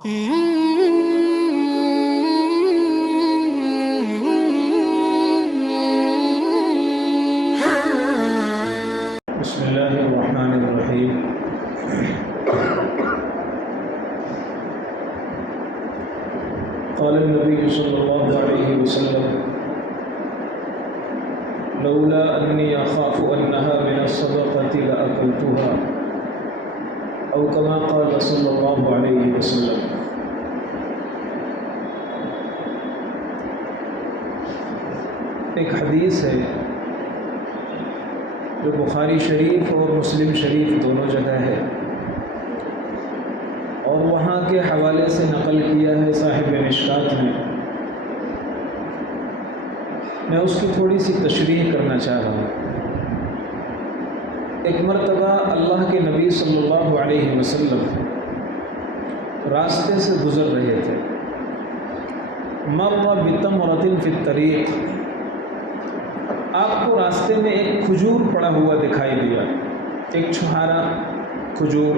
بسم اللہ الرحمن الرحیم۔ قال النبی صلی اللہ علیہ وسلم لولا انی اخاف انها من الصدقة لأكلتها او كما قال صلی اللہ علیہ وسلم۔ ایک حدیث ہے جو بخاری شریف اور مسلم شریف دونوں جگہ ہے، اور وہاں کے حوالے سے نقل کیا ہے صاحب مشکات نے۔ میں اس کی تھوڑی سی تشریح کرنا چاہ رہا ہوں۔ ایک مرتبہ اللہ کے نبی صلی اللہ علیہ وسلم راستے سے گزر رہے تھے۔ مر بتمرۃ فی الطریق، آپ کو راستے میں ایک کھجور پڑا ہوا دکھائی دیا، ایک چھہارا کھجور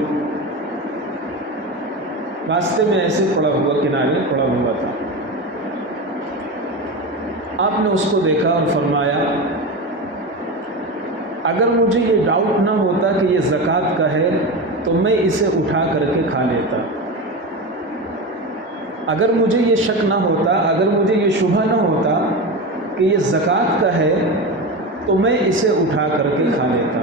راستے میں ایسے پڑا ہوا، کنارے پڑا ہوا تھا۔ آپ نے اس کو دیکھا اور فرمایا اگر مجھے یہ ڈاؤٹ نہ ہوتا کہ یہ زکوٰۃ کا ہے تو میں اسے اٹھا کر کے کھا لیتا۔ اگر مجھے یہ شک نہ ہوتا، اگر مجھے یہ شبہ نہ ہوتا کہ یہ زکوٰۃ کا ہے تو میں اسے اٹھا کر کے کھا لیتا۔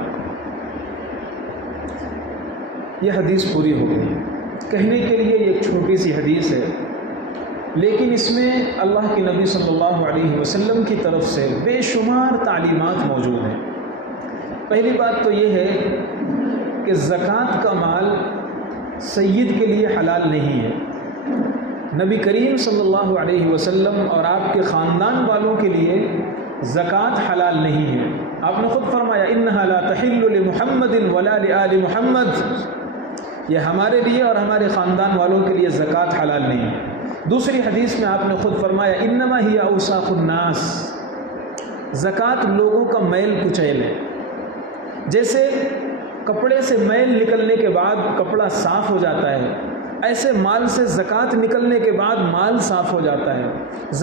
یہ حدیث پوری ہو گئی۔ کہنے کے لیے ایک چھوٹی سی حدیث ہے، لیکن اس میں اللہ کے نبی صلی اللہ علیہ وسلم کی طرف سے بے شمار تعلیمات موجود ہیں۔ پہلی بات تو یہ ہے کہ زکوٰۃ کا مال سید کے لیے حلال نہیں ہے۔ نبی کریم صلی اللہ علیہ وسلم اور آپ کے خاندان والوں کے لیے زکوٰۃ حلال نہیں ہے۔ آپ نے خود فرمایا انہا لا تحل لمحمد ولا لآل محمد، یہ ہمارے لیے اور ہمارے خاندان والوں کے لیے زکوٰۃ حلال نہیں ہے۔ دوسری حدیث میں آپ نے خود فرمایا انما ہی اوساخ الناس، زکوٰۃ لوگوں کا میل کچیل ہے۔ جیسے کپڑے سے میل نکلنے کے بعد کپڑا صاف ہو جاتا ہے، ایسے مال سے زکوٰۃ نکلنے کے بعد مال صاف ہو جاتا ہے،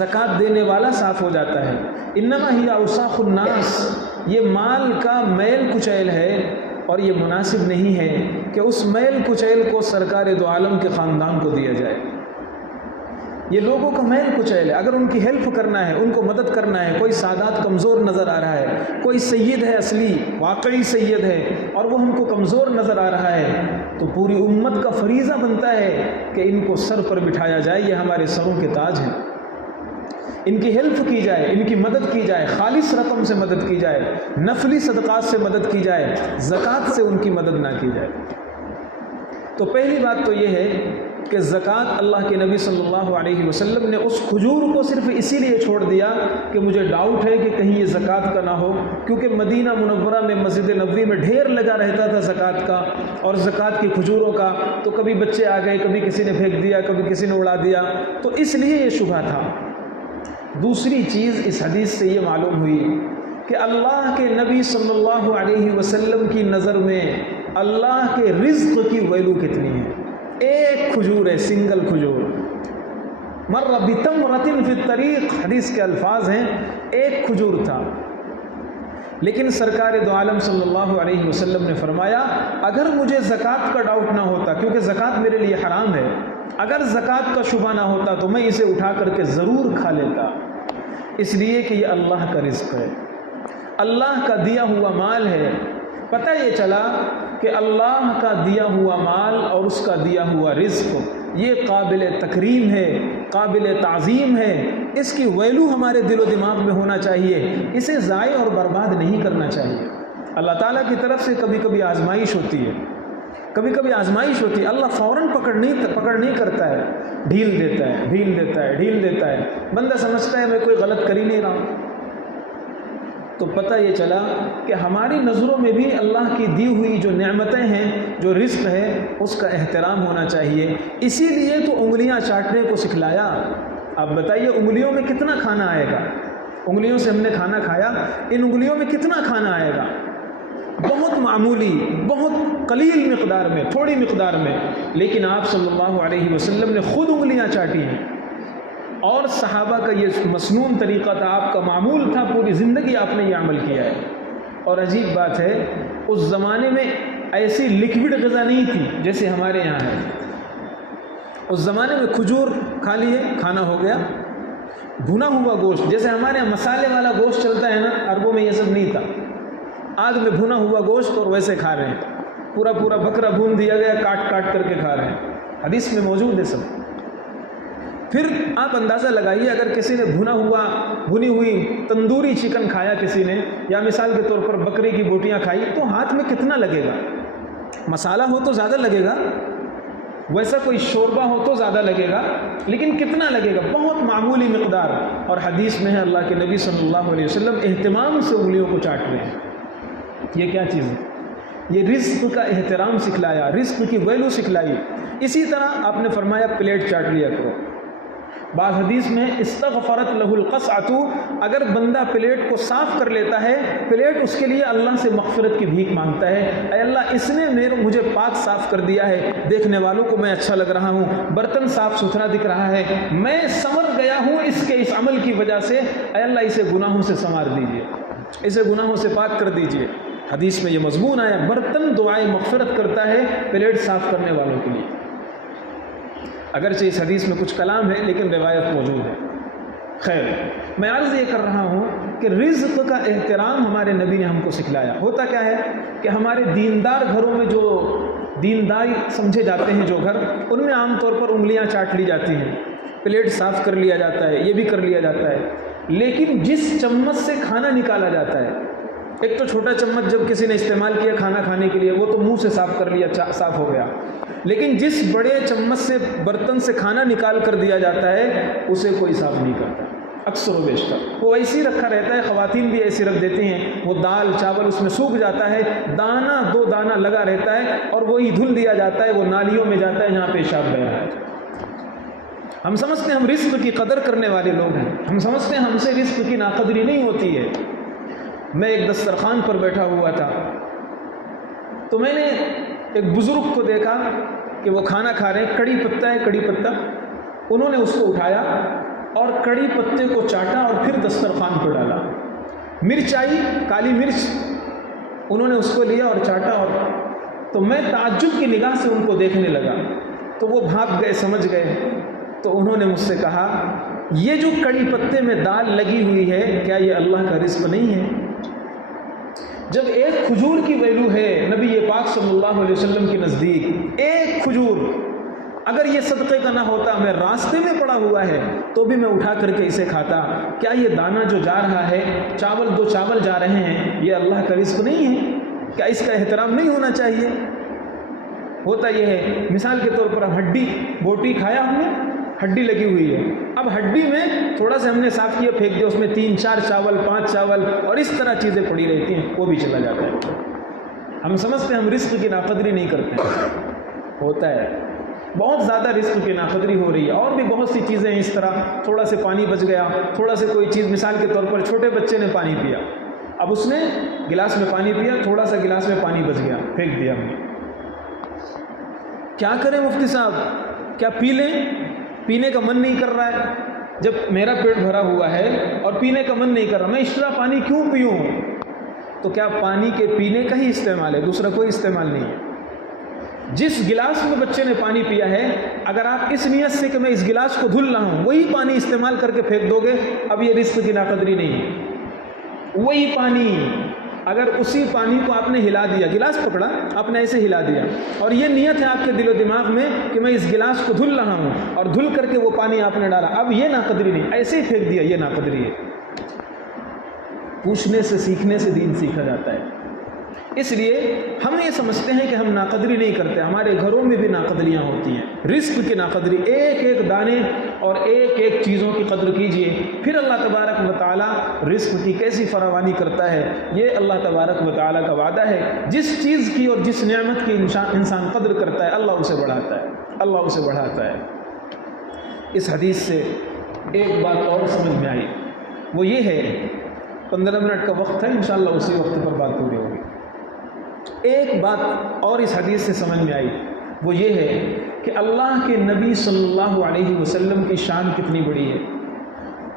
زکوٰۃ دینے والا صاف ہو جاتا ہے۔ انما ہی اوساخ الناس، یہ مال کا میل کچیل ہے، اور یہ مناسب نہیں ہے کہ اس میل کچیل کو سرکار دو عالم کے خاندان کو دیا جائے۔ یہ لوگوں کا میل کچیل ہے، اگر ان کی ہیلپ کرنا ہے، ان کو مدد کرنا ہے، کوئی سادات کمزور نظر آ رہا ہے، کوئی سید ہے اصلی واقعی سید ہے اور وہ ہم کو کمزور نظر آ رہا ہے، تو پوری امت کا فریضہ بنتا ہے کہ ان کو سر پر بٹھایا جائے، یہ ہمارے سروں کے تاج ہیں، ان کی ہیلپ کی جائے، ان کی مدد کی جائے، خالص رقم سے مدد کی جائے، نفلی صدقات سے مدد کی جائے، زکوٰۃ سے ان کی مدد نہ کی جائے۔ تو پہلی بات تو یہ ہے کہ زکوٰۃ اللہ کے نبی صلی اللہ علیہ وسلم نے اس کھجور کو صرف اسی لیے چھوڑ دیا کہ مجھے ڈاؤٹ ہے کہ کہیں یہ زکوٰۃ کا نہ ہو، کیونکہ مدینہ منورہ میں مسجد نبوی میں ڈھیر لگا رہتا تھا زکوٰۃ کا اور زکوٰۃ کی کھجوروں کا، تو کبھی بچے آ گئے، کبھی کسی نے پھینک دیا، کبھی کسی نے اڑا دیا، تو اس لیے یہ شبہ تھا۔ دوسری چیز اس حدیث سے یہ معلوم ہوئی کہ اللہ کے نبی صلی اللہ علیہ وسلم کی نظر میں اللہ کے رزق کی ویلو کتنی ہے۔ ایک کھجور ہے، سنگل کھجور، مر بتمرۃ فی الطریق، حدیث کے الفاظ ہیں، ایک کھجور تھا، لیکن سرکار دو عالم صلی اللہ علیہ وسلم نے فرمایا اگر مجھے زکوٰۃ کا ڈاؤٹ نہ ہوتا، کیونکہ زکوٰۃ میرے لیے حرام ہے، اگر زکوٰۃ کا شبہ نہ ہوتا تو میں اسے اٹھا کر کے ضرور کھا لیتا، اس لیے کہ یہ اللہ کا رزق ہے، اللہ کا دیا ہوا مال ہے۔ پتہ یہ چلا کہ اللہ کا دیا ہوا مال اور اس کا دیا ہوا رزق یہ قابل تکریم ہے، قابل تعظیم ہے، اس کی ویلو ہمارے دل و دماغ میں ہونا چاہیے، اسے ضائع اور برباد نہیں کرنا چاہیے۔ اللہ تعالیٰ کی طرف سے کبھی کبھی آزمائش ہوتی ہے، کبھی کبھی آزمائش ہوتی ہے، اللہ فوراً پکڑ نہیں کرتا ہے، ڈھیل دیتا ہے، ڈھیل دیتا ہے، بندہ سمجھتا ہے میں کوئی غلط کر ہی نہیں رہا ہوں۔ تو پتہ یہ چلا کہ ہماری نظروں میں بھی اللہ کی دی ہوئی جو نعمتیں ہیں، جو رزق ہے، اس کا احترام ہونا چاہیے۔ اسی لیے تو انگلیاں چاٹنے کو سکھلایا۔ اب بتائیے انگلیوں میں کتنا کھانا آئے گا؟ انگلیوں سے ہم نے کھانا کھایا، ان انگلیوں میں کتنا کھانا آئے گا؟ بہت معمولی، بہت قلیل مقدار میں، تھوڑی مقدار میں، لیکن آپ صلی اللہ علیہ وسلم نے خود انگلیاں چاٹی ہیں، اور صحابہ کا یہ مسنون طریقہ تھا، آپ کا معمول تھا، پوری زندگی آپ نے یہ عمل کیا ہے۔ اور عجیب بات ہے، اس زمانے میں ایسی لکوڈ غذا نہیں تھی جیسے ہمارے یہاں ہے۔ اس زمانے میں کھجور کھا لیے، کھانا ہو گیا۔ بھنا ہوا گوشت، جیسے ہمارے یہاں مسالے والا گوشت چلتا ہے نا، عربوں میں یہ سب نہیں تھا۔ آگ میں بھنا ہوا گوشت اور ویسے کھا رہے ہیں، پورا پورا بکرا بھون دیا گیا، کاٹ کاٹ کر کے کھا رہے ہیں، حدیث میں موجود ہے سب۔ پھر آپ اندازہ لگائیے، اگر کسی نے بھنی ہوئی تندوری چکن کھایا کسی نے، یا مثال کے طور پر بکرے کی بوٹیاں کھائی، تو ہاتھ میں کتنا لگے گا؟ مسالہ ہو تو زیادہ لگے گا، ویسا کوئی شوربہ ہو تو زیادہ لگے گا، لیکن کتنا لگے گا؟ بہت معمولی مقدار۔ اور حدیث میں ہے اللہ کے نبی صلی اللہ علیہ وسلم اہتمام سے انگلیوں کو چاٹ رہے ہیں۔ یہ کیا چیز ہے؟ یہ رزق کا احترام سکھلایا، رزق کی ویلو سکھلائی۔ اسی طرح آپ نے فرمایا پلیٹ چاٹ لیا کرو۔ بعض حدیث میں استغفرت لہ القصعۃ، اگر بندہ پلیٹ کو صاف کر لیتا ہے، پلیٹ اس کے لیے اللہ سے مغفرت کی بھیک مانگتا ہے، اے اللہ اس نے مجھے پاک صاف کر دیا ہے، دیکھنے والوں کو میں اچھا لگ رہا ہوں، برتن صاف ستھرا دکھ رہا ہے، میں سنور گیا ہوں اس عمل کی وجہ سے، اے اللہ اسے گناہوں سے سنوار دیجیے، اسے گناہوں سے پاک کر دیجیے۔ حدیث میں یہ مضمون آیا، برتن دعائے مغفرت کرتا ہے پلیٹ صاف کرنے والوں کے لیے۔ اگرچہ اس حدیث میں کچھ کلام ہے، لیکن روایت موجود ہے۔ خیر، میں عرض یہ کر رہا ہوں کہ رزق کا احترام ہمارے نبی نے ہم کو سکھلایا۔ ہوتا کیا ہے کہ ہمارے دیندار گھروں میں جو دینداری سمجھے جاتے ہیں جو گھر، ان میں عام طور پر انگلیاں چاٹ لی جاتی ہیں، پلیٹ صاف کر لیا جاتا ہے، یہ بھی کر لیا جاتا ہے، لیکن جس چمچ سے کھانا نکالا جاتا ہے، ایک تو چھوٹا چمچ جب کسی نے استعمال کیا کھانا کھانے کے لیے، وہ تو منہ سے صاف کر لیا، صاف ہو گیا، لیکن جس بڑے چمچ سے برتن سے کھانا نکال کر دیا جاتا ہے، اسے کوئی صاف نہیں کرتا، اکثر و بیشتر وہ ایسے ہی رکھا رہتا ہے۔ خواتین بھی ایسے رکھ دیتی ہیں، وہ دال چاول اس میں سوکھ جاتا ہے، دانہ دو دانہ لگا رہتا ہے، اور وہی دھل دیا جاتا ہے، وہ نالیوں میں جاتا ہے جہاں پیشاب گیا ہے۔ ہم سمجھتے ہیں ہم رزق کی قدر کرنے والے لوگ ہیں، ہم سمجھتے ہیں ہم سے رزق کی ناقدری نہیں ہوتی ہے۔ میں ایک دسترخوان پر بیٹھا ہوا تھا، تو میں نے ایک بزرگ کو دیکھا کہ وہ کھانا کھا رہے ہیں، کڑی پتہ ہے، کڑی پتہ، انہوں نے اس کو اٹھایا اور کڑی پتے کو چاٹا اور پھر دسترخوان پر ڈالا۔ مرچ آئی، کالی مرچ، انہوں نے اس کو لیا اور چاٹا، اور تو میں تعجب کی نگاہ سے ان کو دیکھنے لگا، تو وہ بھاگ گئے، سمجھ گئے، تو انہوں نے مجھ سے کہا یہ جو کڑی پتے میں دال لگی ہوئی ہے، کیا یہ اللہ کا رزق نہیں ہے؟ جب ایک کھجور کی ویلو ہے نبی پاک صلی اللہ علیہ وسلم کے نزدیک، ایک کھجور اگر یہ صدقے کا نہ ہوتا، میں راستے میں پڑا ہوا ہے تو بھی میں اٹھا کر کے اسے کھاتا، کیا یہ دانہ جو جا رہا ہے، چاول دو چاول جا رہے ہیں، یہ اللہ کا رزق نہیں ہے؟ کیا اس کا احترام نہیں ہونا چاہیے؟ ہوتا یہ ہے، مثال کے طور پر ہڈی بوٹی کھایا ہم نے، ہڈی لگی ہوئی ہے، اب ہڈی میں تھوڑا سا ہم نے صاف کیا، پھینک دیا، اس میں 3 4 چاول 5 چاول اور اس طرح چیزیں پڑی رہتی ہیں، وہ بھی چلا جاتا ہے۔ ہم سمجھتے ہیں ہم رزق کی ناقدری نہیں کرتے ہیں، ہوتا ہے بہت زیادہ رزق کی ناقدری ہو رہی ہے، اور بھی بہت سی چیزیں ہیں اس طرح، تھوڑا سے پانی بچ گیا، تھوڑا سے کوئی چیز، مثال کے طور پر چھوٹے بچے نے پانی پیا، اب اس نے گلاس میں پانی پیا، تھوڑا سا گلاس میں پانی بچ گیا، پھینک دیا ہم نے، کیا کریں مفتی صاحب؟ کیا پی لیں؟ پینے کا من نہیں کر رہا ہے، جب میرا پیٹ بھرا ہوا ہے اور پینے کا من نہیں کر رہا، میں ایکسٹرا پانی کیوں پیوں؟ تو کیا پانی کے پینے کا ہی استعمال ہے، دوسرا کوئی استعمال نہیں ہے؟ جس گلاس میں بچے نے پانی پیا ہے، اگر آپ اس نیت سے کہ میں اس گلاس کو دھل رہا ہوں، وہی پانی استعمال کر کے پھینک دو گے، اب یہ رزق کی ناقدری نہیں ہے۔ وہی پانی، اگر اسی پانی کو آپ نے ہلا دیا، گلاس پکڑا آپ نے ایسے ہلا دیا، اور یہ نیت ہے آپ کے دل و دماغ میں کہ میں اس گلاس کو دھل رہا ہوں، اور دھل کر کے وہ پانی آپ نے ڈالا، اب یہ ناقدری نہیں، ایسے ہی پھینک دیا، یہ ناقدری ہے۔ پوچھنے سے سیکھنے سے دین سیکھا جاتا ہے۔ اس لیے ہم یہ سمجھتے ہیں کہ ہم ناقدری نہیں کرتے، ہمارے گھروں میں بھی ناقدریاں ہوتی ہیں، رزق کی ناقدری، ایک ایک دانے اور ایک ایک چیزوں کی قدر کیجئے، پھر اللہ تبارک و تعالیٰ رزق کی کیسی فراوانی کرتا ہے، یہ اللہ تبارک و تعالیٰ کا وعدہ ہے۔ جس چیز کی اور جس نعمت کی انسان قدر کرتا ہے، اللہ اسے بڑھاتا ہے، اللہ اسے بڑھاتا ہے۔ اس حدیث سے ایک بات اور سمجھ میں آئی، وہ یہ ہے، 15 منٹ کا وقت ہے، انشاءاللہ اسی وقت پر بات پوری ہوگی۔ ایک بات اور اس حدیث سے سمجھ میں آئی، وہ یہ ہے کہ اللہ کے نبی صلی اللہ علیہ وسلم کی شان کتنی بڑی ہے۔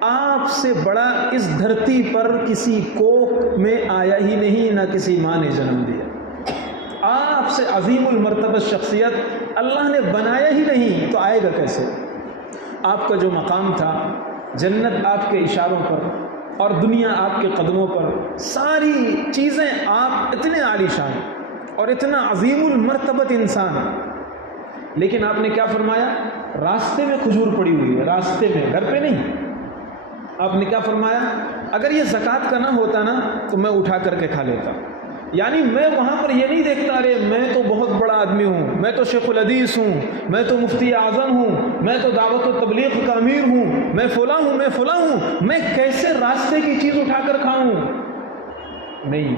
آپ سے بڑا اس دھرتی پر کسی کوکھ میں آیا ہی نہیں، نہ کسی ماں نے جنم دیا۔ آپ سے عظیم المرتبہ شخصیت اللہ نے بنایا ہی نہیں، تو آئے گا کیسے؟ آپ کا جو مقام تھا، جنت آپ کے اشاروں پر اور دنیا آپ کے قدموں پر، ساری چیزیں آپ اتنے عالی شان اور اتنا عظیم المرتبت انسان، لیکن آپ نے کیا فرمایا؟ راستے میں کھجور پڑی ہوئی ہے، راستے میں، گھر پہ نہیں۔ آپ نے کیا فرمایا؟ اگر یہ زکوٰۃ کا نہ ہوتا نا تو میں اٹھا کر کے کھا لیتا۔ یعنی میں وہاں پر یہ نہیں دیکھتا ارے میں تو بہت بڑا آدمی ہوں، میں تو شیخ الحدیث ہوں، میں تو مفتی اعظم ہوں، میں تو دعوت و تبلیغ کا امیر ہوں، میں فلاں ہوں، میں فلاں ہوں، میں کیسے راستے کی چیز اٹھا کر کھاؤں؟ نہیں،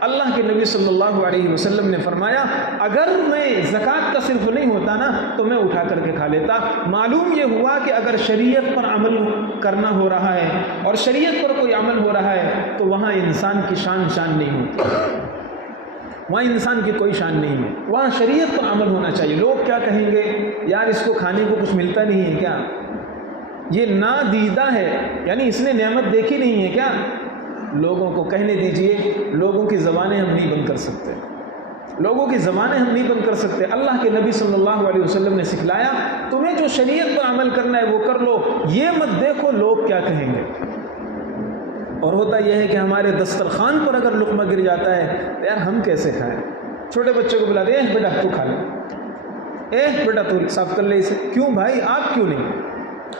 اللہ کے نبی صلی اللہ علیہ وسلم نے فرمایا اگر میں زکوٰۃ کا صرف نہیں ہوتا نا تو میں اٹھا کر کے کھا لیتا۔ معلوم یہ ہوا کہ اگر شریعت پر عمل کرنا ہو رہا ہے اور شریعت پر کوئی عمل ہو رہا ہے تو وہاں انسان کی شان نہیں ہوتی، وہاں انسان کی کوئی شان نہیں ہے، وہاں شریعت پر عمل ہونا چاہیے۔ لوگ کیا کہیں گے؟ یار اس کو کھانے کو کچھ ملتا نہیں ہے کیا؟ یہ نادیدہ ہے، یعنی اس نے نعمت دیکھی نہیں ہے کیا؟ لوگوں کو کہنے دیجئے، لوگوں کی زبانیں ہم نہیں بند کر سکتے، لوگوں کی زبانیں ہم نہیں بند کر سکتے۔ اللہ کے نبی صلی اللہ علیہ وسلم نے سکھلایا تمہیں جو شریعت پر عمل کرنا ہے وہ کر لو، یہ مت دیکھو لوگ کیا کہیں گے۔ اور ہوتا یہ ہے کہ ہمارے دسترخوان پر اگر لقمہ گر جاتا ہے تو یار ہم کیسے کھائیں؟ چھوٹے بچے کو بلا دے، بیٹا تو کھا لے، بیٹا تو صاف کر لے اسے۔ کیوں بھائی؟ آپ کیوں نہیں؟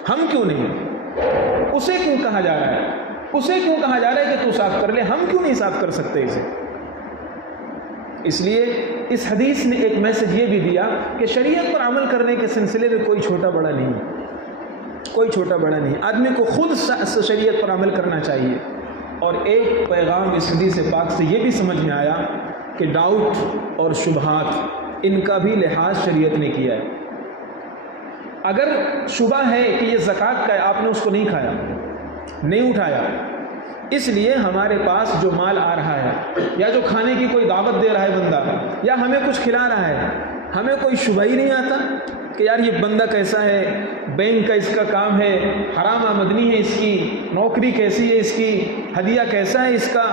ہم کیوں نہیں؟ اسے کیوں کہا جا رہا ہے؟ اسے کیوں کہا جا رہا ہے کہ تو صاف کر لے؟ ہم کیوں نہیں صاف کر سکتے اسے؟ اس لیے اس حدیث نے ایک میسج یہ بھی دیا کہ شریعت پر عمل کرنے کے سلسلے میں کوئی چھوٹا بڑا نہیں، کوئی چھوٹا بڑا نہیں، آدمی کو خود شریعت پر عمل کرنا چاہیے۔ اور ایک پیغام اس حدیث پاک سے یہ بھی سمجھ میں آیا کہ ڈاؤٹ اور شبہات ان کا بھی لحاظ شریعت نے کیا ہے۔ اگر شبہ ہے کہ یہ زکوٰۃ کا ہے، آپ نے اس کو نہیں کھایا، نہیں اٹھایا، اس لیے ہمارے پاس جو مال آ رہا ہے یا جو کھانے کی کوئی دعوت دے رہا ہے بندہ یا ہمیں کچھ کھلا رہا ہے، ہمیں کوئی شبہ ہی نہیں آتا کہ یار یہ بندہ کیسا ہے، بینک کا اس کا کام ہے، حرام آمدنی ہے اس کی، نوکری کیسی ہے اس کی، ہدیہ کیسا ہے اس کا،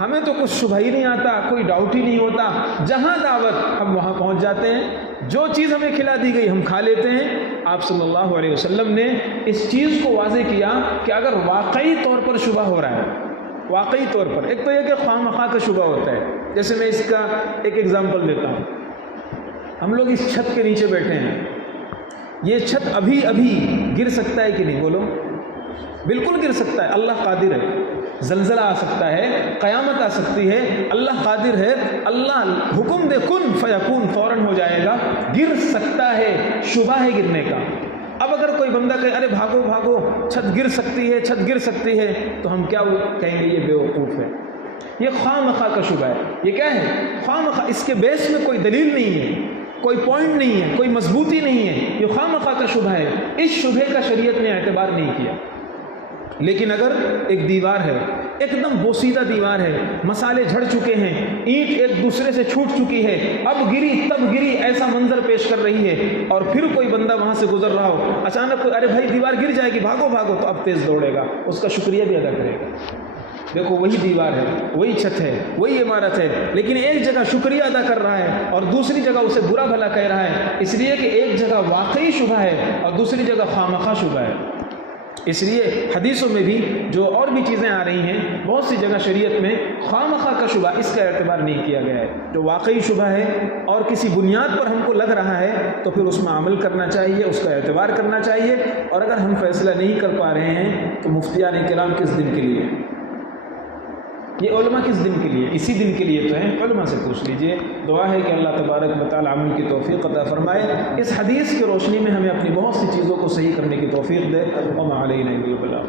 ہمیں تو کچھ شبہ ہی نہیں آتا، کوئی ڈاؤٹ ہی نہیں ہوتا۔ جہاں دعوت ہم وہاں پہنچ جاتے ہیں، جو چیز ہمیں کھلا دی گئی ہم کھا لیتے ہیں۔ آپ صلی اللہ علیہ وسلم نے اس چیز کو واضح کیا کہ اگر واقعی طور پر شبہ ہو رہا ہے، واقعی طور پر، ایک تو یہ کہ خواہ مخواہ کا شبہ ہوتا ہے، جیسے میں اس کا ایک ایگزامپل دیتا ہوں۔ ہم لوگ اس چھت کے نیچے بیٹھے ہیں، یہ چھت ابھی گر سکتا ہے کہ نہیں؟ بولو، بالکل گر سکتا ہے، اللہ قادر ہے۔ زلزلہ آ سکتا ہے، قیامت آ سکتی ہے، اللہ قادر ہے، اللہ حکم دے کن فیکون، فوراً ہو جائے گا، گر سکتا ہے، شبہ ہے گرنے کا۔ اب اگر کوئی بندہ کہے ارے بھاگو بھاگو چھت گر سکتی ہے، چھت گر سکتی ہے، تو ہم کیا کہیں گے؟ یہ بیوقوف ہے، یہ خواہ مخواہ کا شبہ ہے۔ یہ کیا ہے؟ خواہ مخواہ، اس کے بیس میں کوئی دلیل نہیں ہے، کوئی پوائنٹ نہیں ہے، کوئی مضبوطی نہیں ہے، یہ خواہ مخواہ کا شبہ ہے۔ اس شبہ کا شریعت نے اعتبار نہیں کیا۔ لیکن اگر ایک دیوار ہے، ایک دم بوسیدہ دیوار ہے، مسالے جھڑ چکے ہیں، اینٹ ایک دوسرے سے چھوٹ چکی ہے، اب گری تب گری، ایسا منظر پیش کر رہی ہے، اور پھر کوئی بندہ وہاں سے گزر رہا ہو، اچانک ارے بھائی دیوار گر جائے گی، بھاگو بھاگو، تو اب تیز دوڑے گا، اس کا شکریہ بھی ادا کرے گا۔ دیکھو وہی دیوار ہے، وہی چھت ہے، وہی عمارت ہے، لیکن ایک جگہ شکریہ ادا کر رہا ہے اور دوسری جگہ اسے برا بھلا کہہ رہا ہے، اس لیے کہ ایک جگہ واقعی شبہ ہے اور دوسری جگہ خواہ شبہ ہے۔ اس لیے حدیثوں میں بھی جو اور بھی چیزیں آ رہی ہیں، بہت سی جگہ شریعت میں خواہ کا شبہ اس کا اعتبار نہیں کیا گیا ہے۔ جو واقعی شبہ ہے اور کسی بنیاد پر ہم کو لگ رہا ہے تو پھر اس میں عمل کرنا چاہیے، اس کا اعتبار کرنا چاہیے، اور اگر ہم فیصلہ نہیں کر پا رہے ہیں تو مفتیان کرام کس دن کے لیے؟ یہ علماء کس دن کے لیے؟ اسی دن کے لیے تو ہیں، علماء سے پوچھ لیجئے۔ دعا ہے کہ اللہ تبارک و تعالی عمل کی توفیق عطا فرمائے، اس حدیث کی روشنی میں ہمیں اپنی بہت سی چیزوں کو صحیح کرنے کی توفیق دے۔ وما علینا الا البلاغ۔